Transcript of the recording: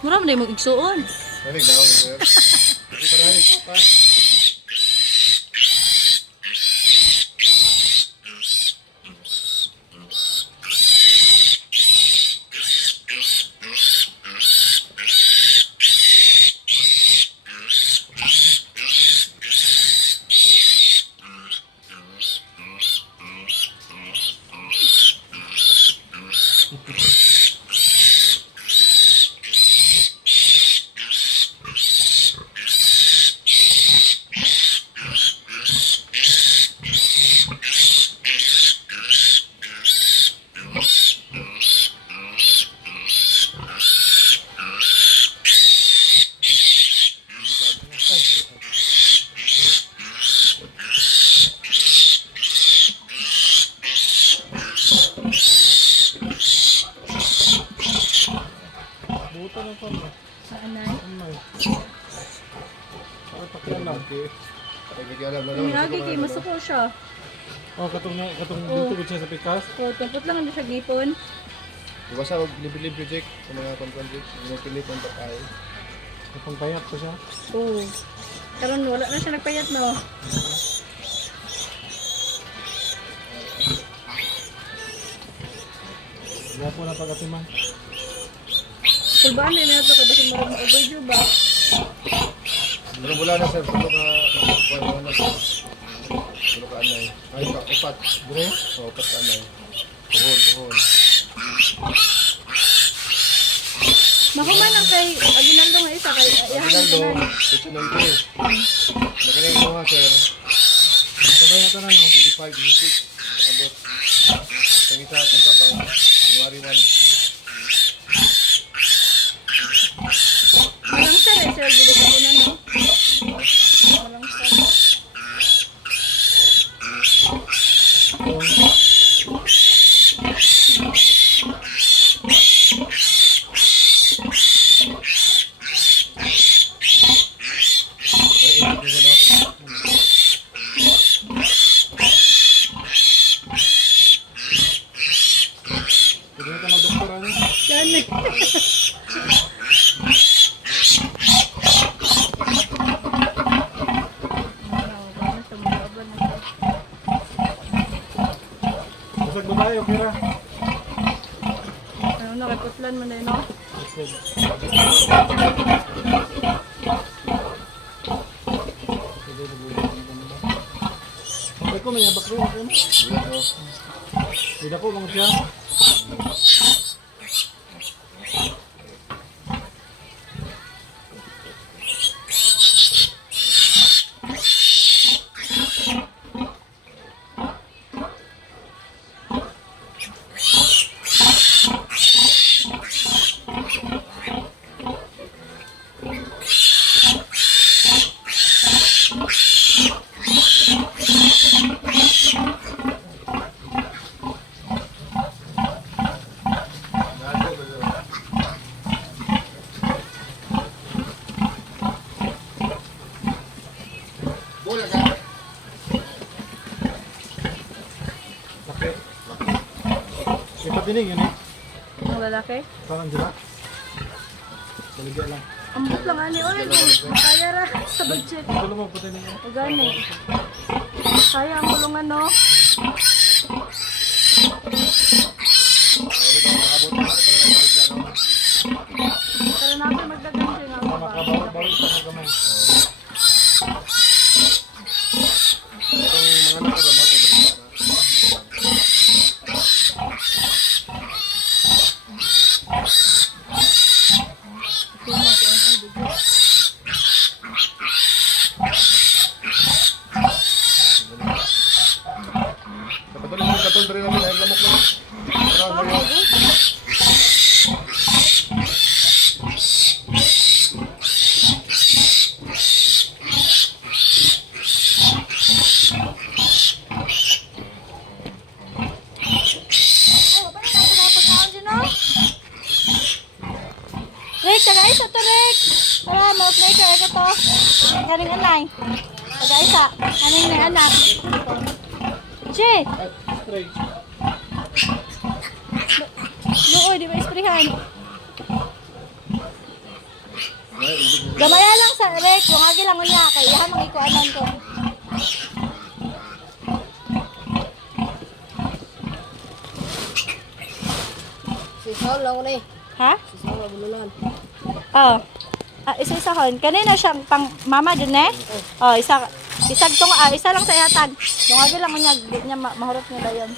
Mura man na yung igsuon. Nalig daw, sir. Hindi pa nalig pa. Buta ng pala. Saan na? Ano? Ako pakialam. Okay. Pakialam na Yung lagi kay masuko siya. Oh, katong dito ko siya sa pikas. O, tampot lang ano siya gipon. Iwasa og libre-libre project sa mga contract. Yung Pilipon pa tayo. Kapang payat ko siya. Oo. Karon wala na siya nagpayat no. Wala po na pag-atiman. Kulbaan din na ito kada kung marami overdue ba? Pero wala na sir, tulog ka kuwan na sir. Tulog ka anay. Ay, upat. Dire? O, upat ka anay. Puhon. Makuman ang kay Aguinaldo nga isa kay ayahan Aguinaldo, ka na. it's no ide. Nakanay ko ha sir. Sabay na ito na no? 25, 26. Abot. Itong isa, itong kabang. January 1. Malang sir eh, sir. Bilo ko na no. Malang sir. Ay, 8 na siya no? Pwede na ito mag-doktor ano? Yan eh. Basag ba tayo, Kira? Ano na, kaputlan mo na yun no? Ay ko, may abak rin. Hindi po, mga siya. Bola ka. Laki. Kita tinig yun eh. Ang lalaki. Parang dila. Baligya lang. Ambot lang ani. Oy, kaya ra sa budget. Ito mo, pati niya. O gani. Kaya ang bulungan no. Sabi ko, makabot. Ito na lang baligya no. Pero namin magdagan siya nga ba. Makabawit pa ng gamay. Itong mga nakagamat, ito na. Kapatuloy mo, katol rin namin, ay lamok lang. Parang ngayon. Rick, tagaisa to Rick. Para ma-play ka ito to. Galing anay. Tagaisa. Anong may anak? Che! Spray. Looy, di ba isprihan? Gamaya lang sa rek, yung agi lang unya kay iha mangikuanan ko. Sisaw lang ko na eh. Ha? Sisaw lang bulunan. Oh. Isa-isa hon. Kanina siyang pang mama dun eh. Oh, isa lang sa ihatag. Yung agi lang unya, di niya mahurot niya dayon.